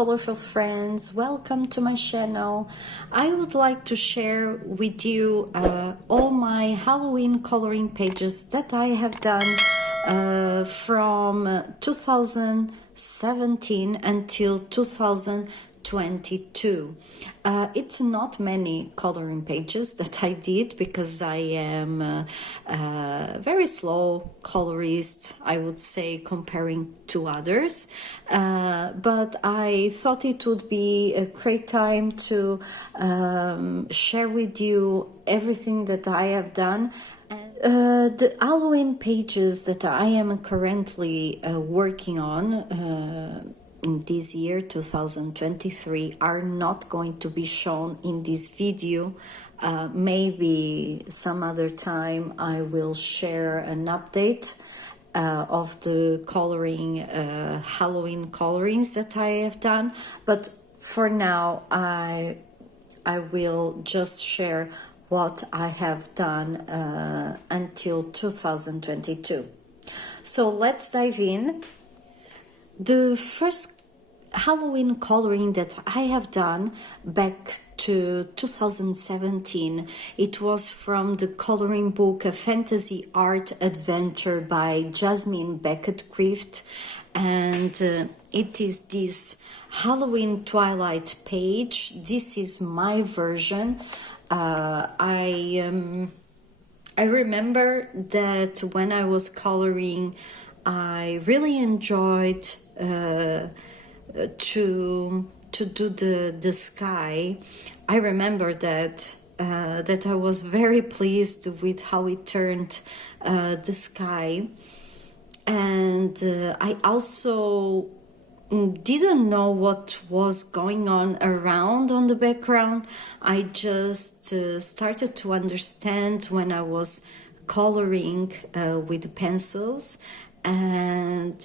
colorful friends, welcome to my channel. I would like to share with you all my Halloween coloring pages that I have done from 2017 until 2022. It's not many coloring pages that I did because I am a very slow colorist, I would say, comparing to others. But I thought it would be a great time to share with you everything that I have done. The Halloween pages that I am currently working on in this year 2023 are not going to be shown in this video. Maybe some other time I will share an update of the coloring Halloween colorings that I have done, but for now I will just share what I have done until 2022. So let's dive in. The first Halloween coloring that I have done back to 2017, it was from the coloring book A Fantasy Art Adventure by Jasmine Beckett-Griffith, and it is this Halloween Twilight page. This is my version. I remember that when I was coloring, I really enjoyed to do the sky. I remember that I was very pleased with how it turned the sky, and I also didn't know what was going on around on the background. I just started to understand when I was coloring with the pencils, and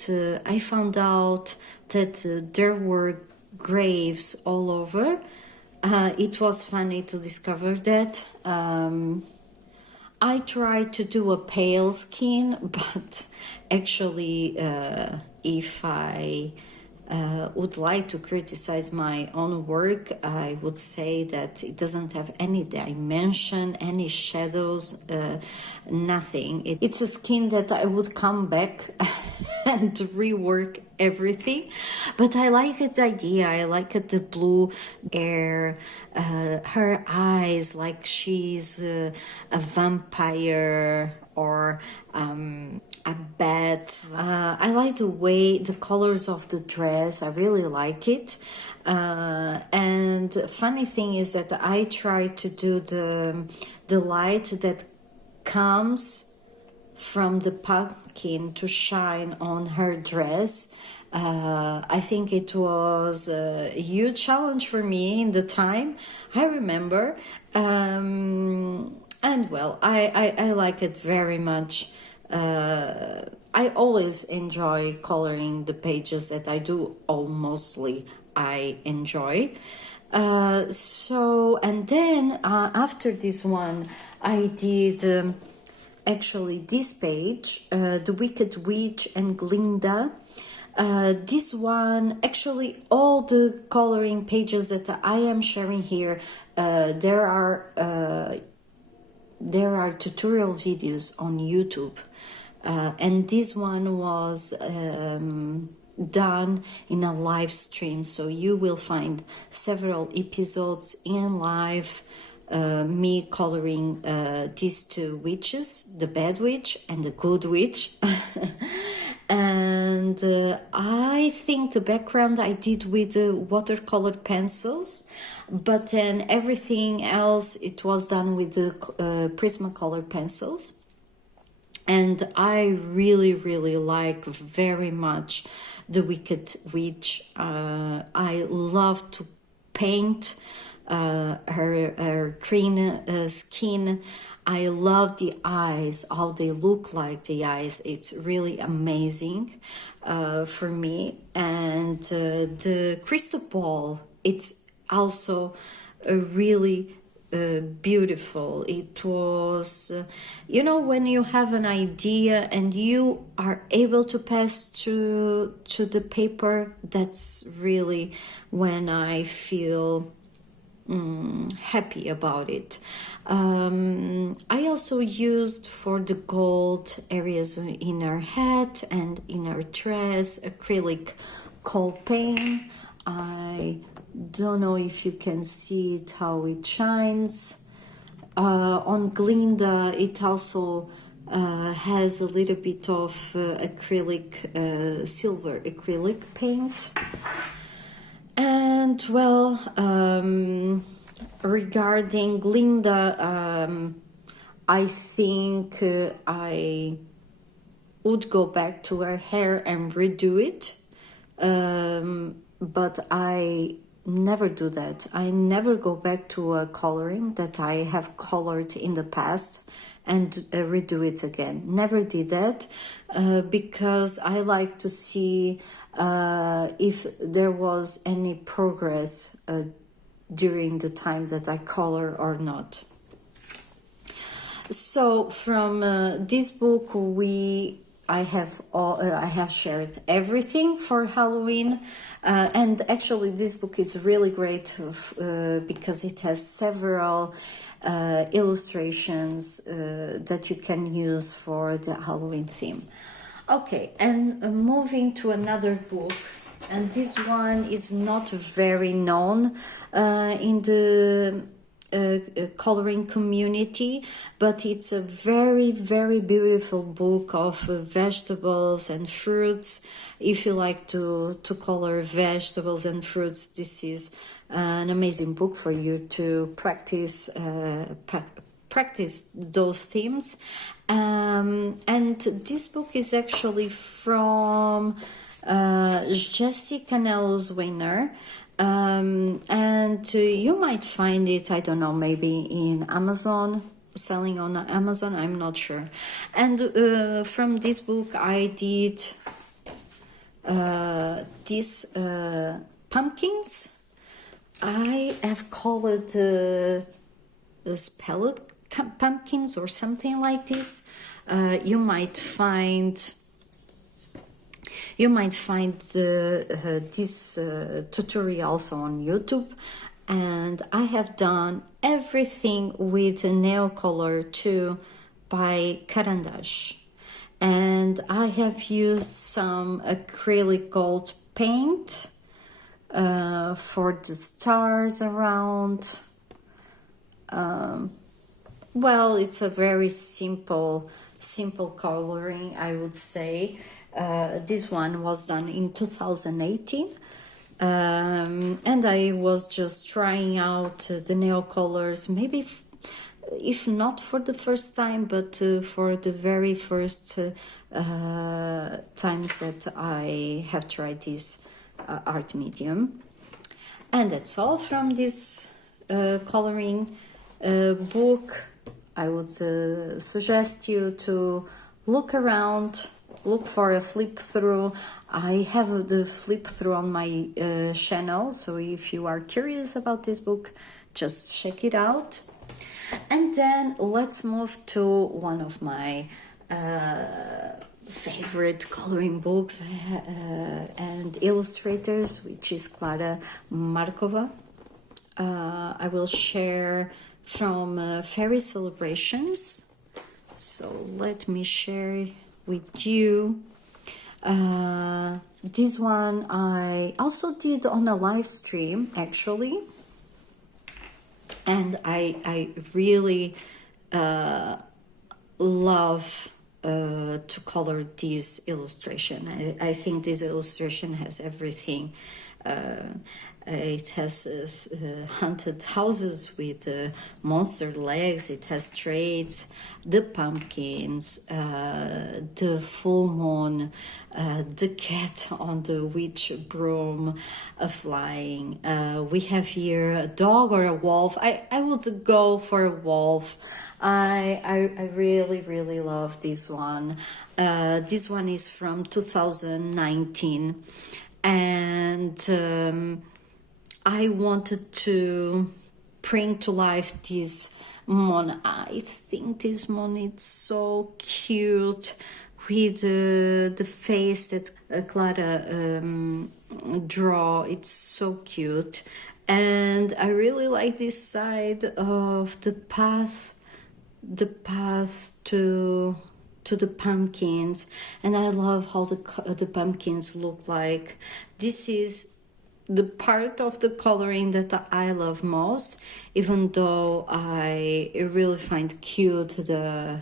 I found out that there were graves all over. It was funny to discover that. I tried to do a pale skin, but actually if I would like to criticize my own work, I would say that it doesn't have any dimension, any shadows, nothing. It's a skin that I would come back and rework everything, but I like the idea. I like the blue hair, her eyes like she's a vampire or a bat. I like the way, the colors of the dress. I really like it. And funny thing is that I try to do the light that comes from the pumpkin to shine on her dress. I think it was a huge challenge for me in the time, I remember. And well, I like it very much. I always enjoy coloring the pages that I do, or mostly I enjoy. So, and then after this one, I did actually this page, The Wicked Witch and Glinda. This one, actually all the coloring pages that I am sharing here, there are tutorial videos on YouTube, and this one was done in a live stream, so you will find several episodes in live, me coloring these two witches, the bad witch and the good witch. And I think the background I did with watercolor pencils, but then everything else it was done with the Prismacolor pencils. And I really like very much the Wicked Witch. I love to paint her green skin. I love the eyes, how they look like the eyes. It's really amazing for me. And the crystal ball, it's also a really beautiful. It was, you know, when you have an idea and you are able to pass to the paper, that's really when I feel happy about it. I also used for the gold areas in her hat and in her dress acrylic coal paint. I don't know if you can see it, how it shines. On Glinda it also has a little bit of acrylic, silver acrylic paint. And well, regarding Glinda, I think I would go back to her hair and redo it, but I never do that. I never go back to a coloring that I have colored in the past and redo it again. Never did that, because I like to see if there was any progress during the time that I color or not. So from this book I have shared everything for Halloween, and actually this book is really great because it has several illustrations that you can use for the Halloween theme. Okay, and moving to another book, and this one is not very known in the coloring community, but it's a very, very beautiful book of vegetables and fruits. If you like to color vegetables and fruits, this is an amazing book for you to practice those themes. And this book is actually from Jessica Nellos-Weiner. And you might find it, I don't know, maybe in Amazon, selling on Amazon, I'm not sure. And from this book I did these pumpkins. I have called spelled pumpkins or something like this. You might find this tutorial also on YouTube, and I have done everything with a nail color too by Carandash, and I have used some acrylic gold paint for the stars around. Well, it's a very simple coloring, I would say. This one was done in 2018, and I was just trying out the nail colors, maybe if not for the first time, but for the very first times that I have tried this art medium. And that's all from this coloring book. I would suggest you to look around, look for a flip through. I have the flip through on my channel, so if you are curious about this book, just check it out. And then let's move to one of my favorite coloring books and illustrators, which is Clara Markova. I will share from Fairy Celebrations. So let me share with you. This one I also did on a live stream, actually, and I really love to color this illustration. I think this illustration has everything. It has haunted houses with monster legs, it has trades, the pumpkins, the full moon, the cat on the witch broom flying. We have here a dog or a wolf. I would go for a wolf. I really love this one. This one is from 2019, and I wanted to bring to life this mon. I think this mon is so cute with the face that Clara draw. It's so cute, and I really like this side of the path to the pumpkins, and I love how the pumpkins look like. This is the part of the coloring that I love most, even though I really find cute the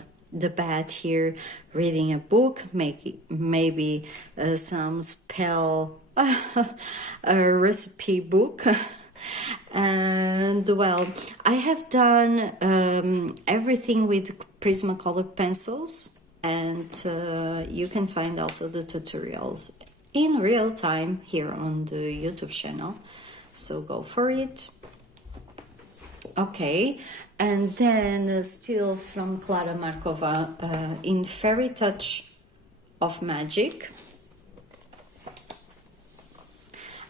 bat here reading a book, maybe some spell a recipe book. And well, I have done everything with Prismacolor pencils, and you can find also the tutorials in real time here on the YouTube channel, so go for it. Okay, and then still from Clara Markova, in Fairy Touch of Magic,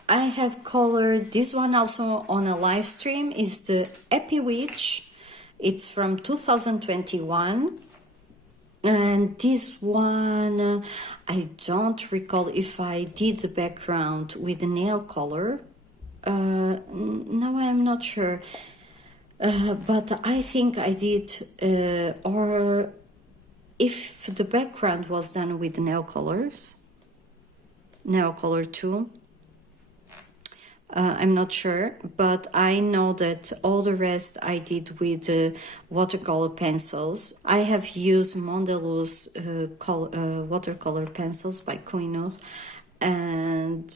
I have colored this one also on a live stream. Is the Happy Witch. It's from 2021. And this one, I don't recall if I did the background with the nail color. No, I'm not sure. But I think I did, or if the background was done with nail colors, nail color too. I'm not sure, but I know that all the rest I did with watercolor pencils. I have used Mondeluz watercolor pencils by Koh-i-Noor, and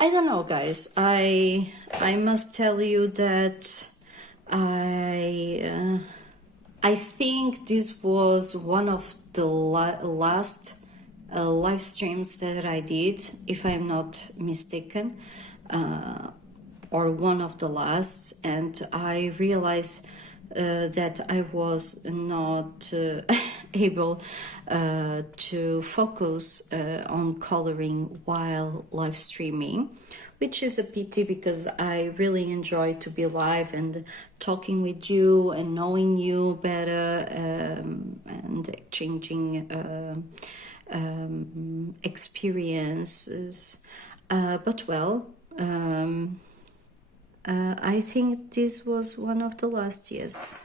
I don't know, guys. I must tell you that I think this was one of the last live streams that I did, if I'm not mistaken, or one of the last, and I realized that I was not able to focus on coloring while live streaming, which is a pity because I really enjoy to be live and talking with you and knowing you better, and exchanging experiences, but well, I think this was one of the last, yes.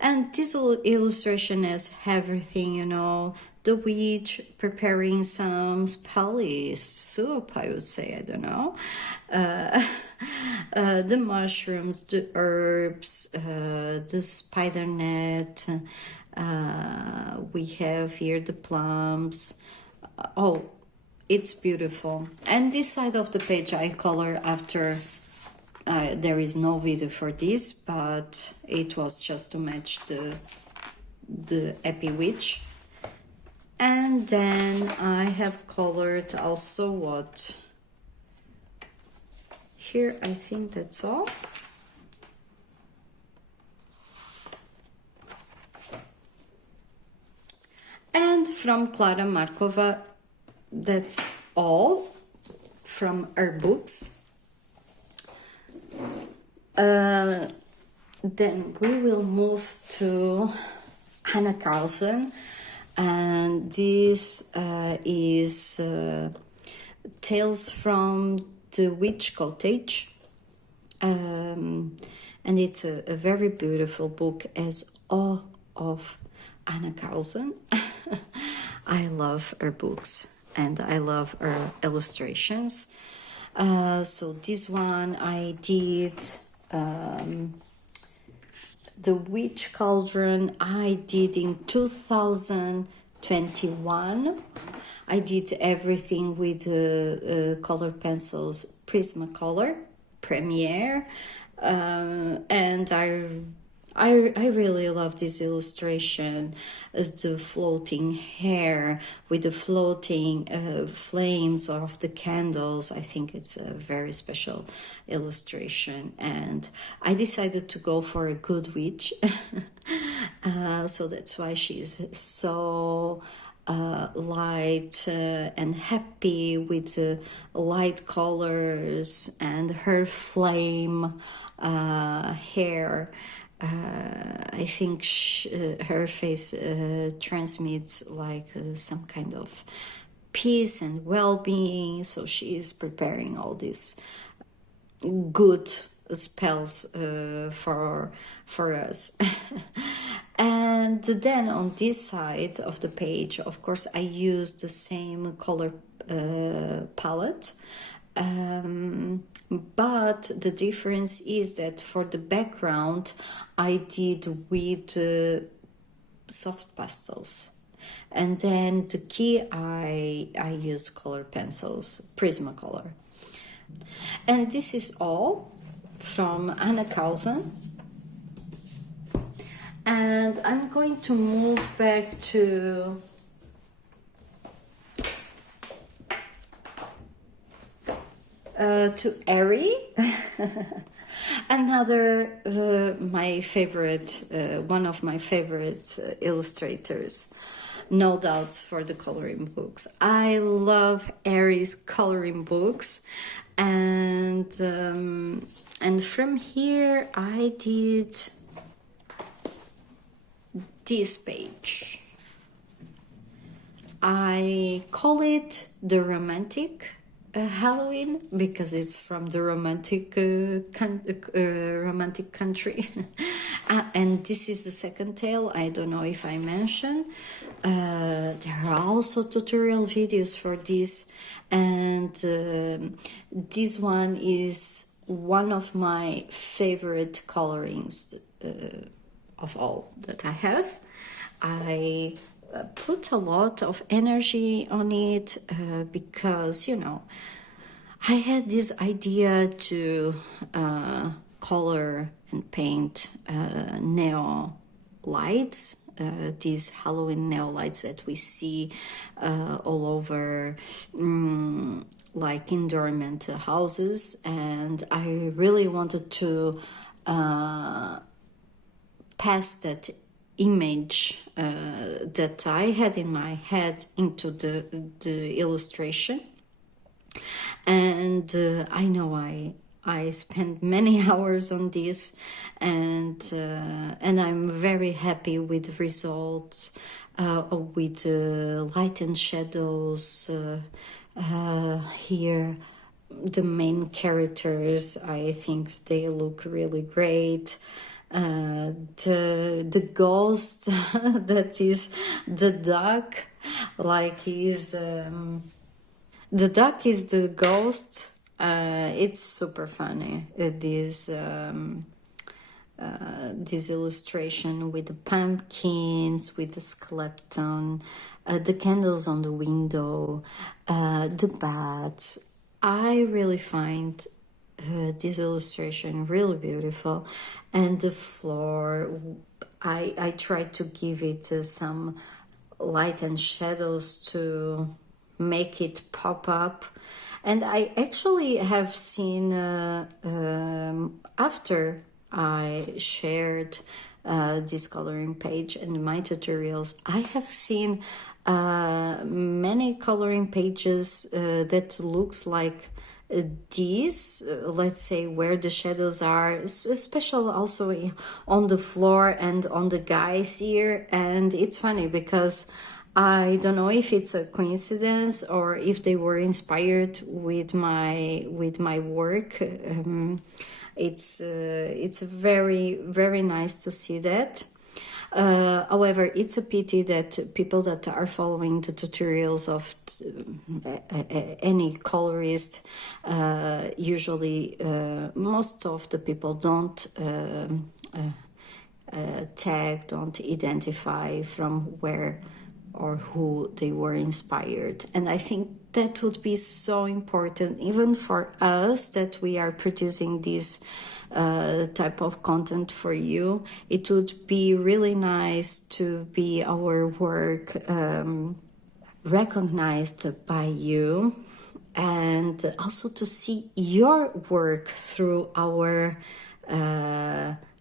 And this illustration has everything, you know, the witch preparing some spelly soup, I would say, I don't know, the mushrooms, the herbs, the spider net, we have here the plums. Oh, it's beautiful. And this side of the page I color after. There is no video for this, but it was just to match the Happy Witch. And then I have colored also what? Here, I think that's all. And from Clara Markova, that's all from her books. Then we will move to Anna Carlsen, and this is Tales from the Witch Cottage, and it's a very beautiful book, as all of Anna Carlsen. I love her books and I love her illustrations. So this one I did the Witch Cauldron I did in 2021. I did everything with color pencils Prismacolor Premiere, and I really love this illustration, the floating hair with the floating flames of the candles. I think it's a very special illustration, and I decided to go for a good witch. So that's why she's so light and happy with light colors, and her flame hair. I think her face transmits like some kind of peace and well-being, so she is preparing all these good spells for us. And then on this side of the page, of course, I use the same color palette, but the difference is that for the background I did with soft pastels, and then the key I use color pencils, Prismacolor. And this is all from Anna Carlsen. And I'm going to move back to Ari, another my favorite, one of my favorite illustrators, no doubts, for the coloring books. I love Ari's coloring books, and from here I did this page. I call it the romantic Halloween because it's from the romantic romantic country. And this is the second tale. I don't know if I mentioned. There are also tutorial videos for this, and this one is one of my favorite colorings of all that I have. I put a lot of energy on it because, you know, I had this idea to color and paint neo lights, these Halloween neo lights that we see all over like in dormant houses, and I really wanted to pass that image that I had in my head into the illustration. And I know I spent many hours on this, and I'm very happy with the results, with light and shadows here. The main characters, I think they look really great. The ghost that is the duck, like he's the duck is the ghost. It's super funny, this illustration with the pumpkins, with the skeleton, the candles on the window, the bats. I really find this illustration really beautiful, and the floor, I tried to give it some light and shadows to make it pop up. And I actually have seen after I shared this coloring page and my tutorials, I have seen many coloring pages that looks like these, let's say, where the shadows are, especially also on the floor and on the guy's ear. And it's funny because I don't know if it's a coincidence or if they were inspired with my work. It's very, very nice to see that. However, it's a pity that people that are following the tutorials of any colorist, usually most of the people don't tag, don't identify from where or who they were inspired. And I think that would be so important, even for us that we are producing this type of content for you. It would be really nice to be our work recognized by you, and also to see your work through our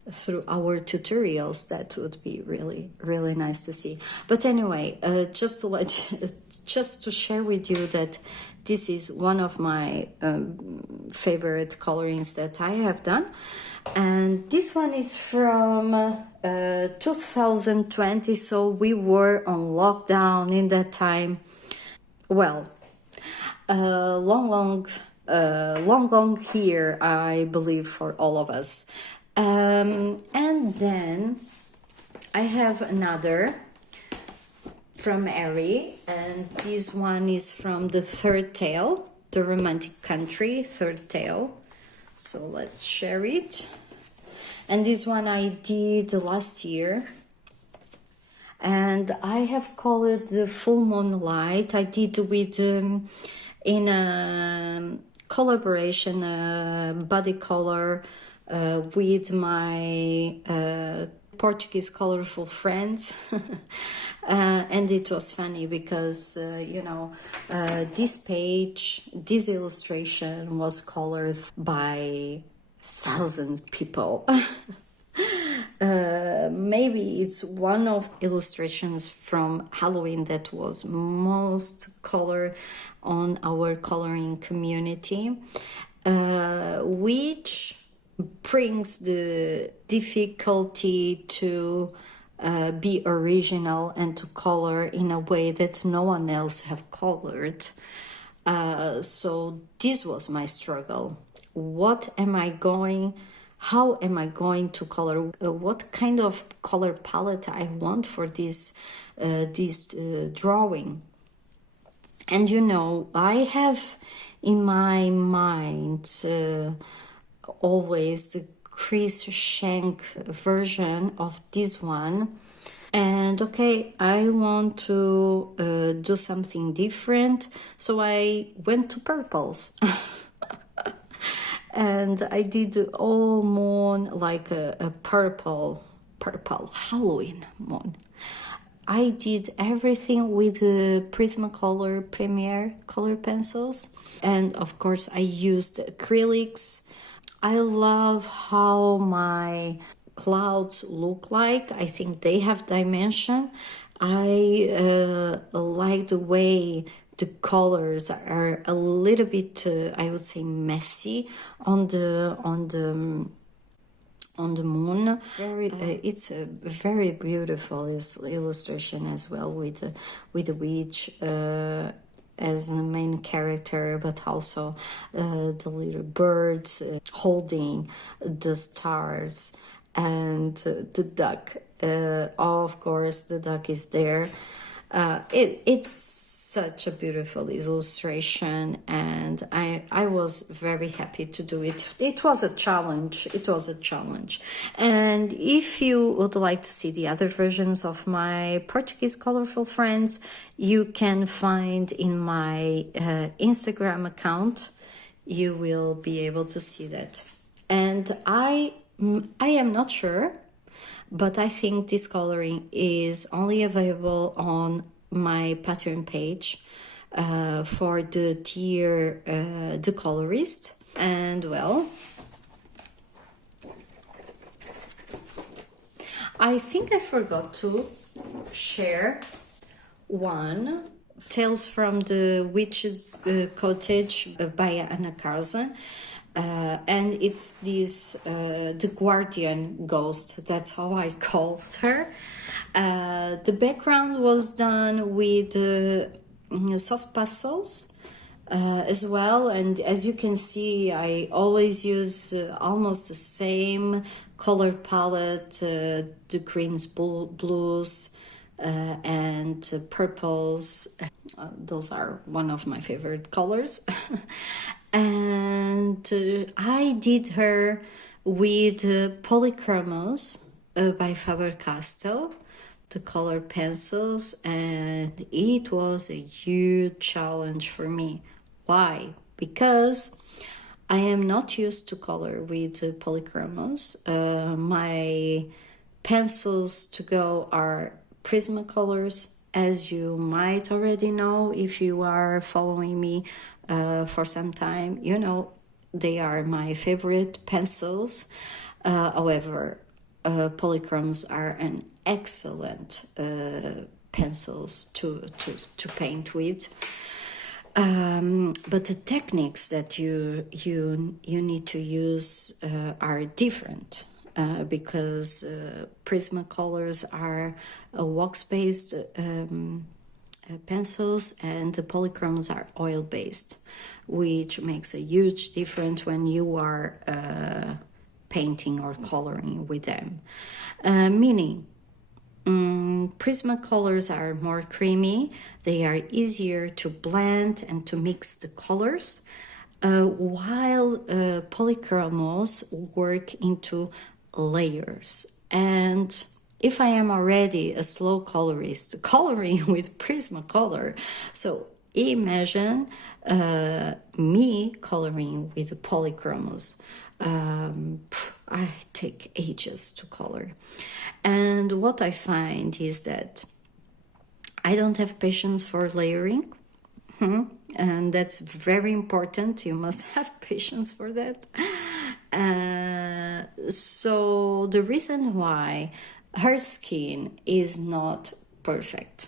through our tutorials. That would be really, really nice to see. But anyway, just to let you, just to share with you that this is one of my favorite colorings that I have done. And this one is from 2020, so we were on lockdown in that time. Well, long year, I believe, for all of us. And then I have another from Ari, and this one is from the third tale, the romantic country, third tale. So let's share it. And this one I did last year, and I have called it the full moon light. I did with in a collaboration, body color with my Portuguese colorful friends. And it was funny because you know, this page, this illustration was colored by 1,000 people. Maybe it's one of illustrations from Halloween that was most colored on our coloring community, which brings the difficulty to be original and to color in a way that no one else have colored. So this was my struggle. How am I going to color? What kind of color palette I want for this drawing? And you know, I have in my mind always the Chris Schenk version of this one. And okay, I want to do something different, so I went to purples. And I did all moon like a purple Halloween moon. I did everything with the Prismacolor Premier color pencils, and of course I used acrylics. I love how my clouds look like. I think they have dimension. I like the way the colors are a little bit, I would say, messy on the moon. It's a very beautiful illustration as well, with the witch as the main character, but also the little birds holding the stars, and the duck. Of course, the duck is there. It's such a beautiful illustration, and I was very happy to do it. It was a challenge. And if you would like to see the other versions of my Portuguese colorful friends, you can find in my Instagram account. You will be able to see that. And I am not sure, but I think this coloring is only available on my Patreon page for the tier The Colorist. And well, I think I forgot to share one, Tales from the Witch's Cottage by Anna Carlsen. And it's this the guardian ghost, that's how I called her. The background was done with soft pastels as well, and as you can see, I always use almost the same color palette, the greens, blues, and purples. Those are one of my favorite colors. And I did her with Polychromos by Faber-Castell, the color pencils, and it was a huge challenge for me. Why? Because I am not used to color with Polychromos. My pencils to go are Prismacolors, as you might already know if you are following me for some time. You know, they are my favorite pencils. However, polychromes are an excellent pencils to paint with. But the techniques that you need to use are different because Prismacolors are wax-based pencils and the polychromes are oil-based, which makes a huge difference when you are painting or coloring with them. Meaning, Prismacolors are more creamy, they are easier to blend and to mix the colors, while polychromos work into layers. And if I am already a slow colorist coloring with Prismacolor, so imagine me coloring with polychromos. I take ages to color, and what I find is that I don't have patience for layering, and that's very important. You must have patience for that. So the reason why her skin is not perfect,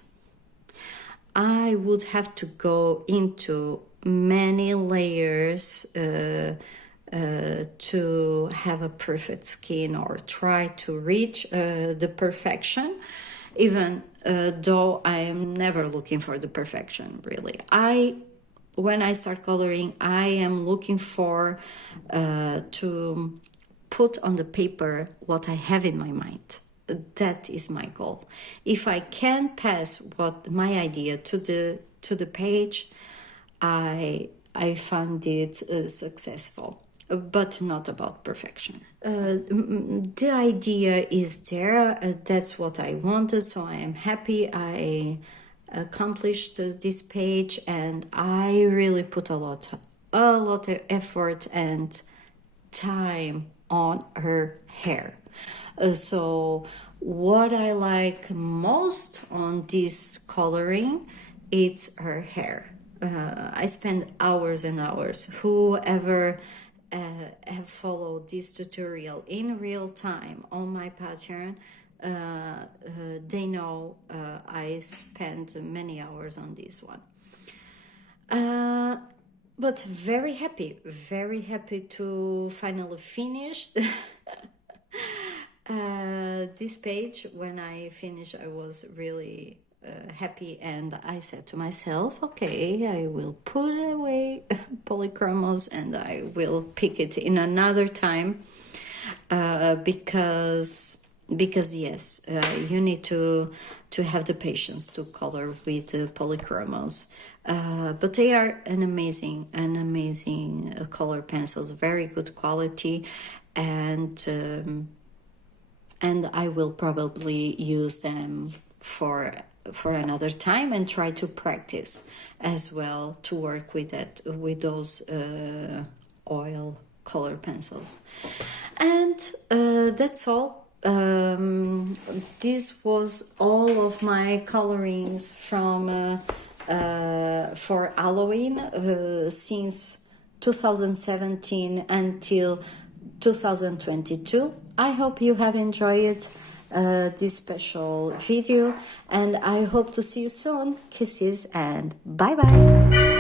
I would have to go into many layers to have a perfect skin or try to reach the perfection, even though I am never looking for the perfection, really. When I start coloring, I am looking for to put on the paper what I have in my mind. That is my goal. If I can pass my idea to the page, I found it successful, but not about perfection. The idea is there. That's what I wanted, so I am happy I accomplished this page, and I really put a lot of effort and time on her hair. So what I like most on this coloring, it's her hair. I spend hours and hours. Whoever have followed this tutorial in real time on my pattern, they know I spent many hours on this one. But very happy to finally finish this page. When I finished, I was really happy, and I said to myself, okay, I will put away polychromos and I will pick it in another time, because yes, you need to have the patience to color with polychromos, but they are an amazing color pencils, very good quality, and I will probably use them for another time and try to practice as well to work with those oil color pencils. And that's all. This was all of my colorings from for Halloween since 2017 until 2022. I hope you have enjoyed this special video, and I hope to see you soon. Kisses and bye bye.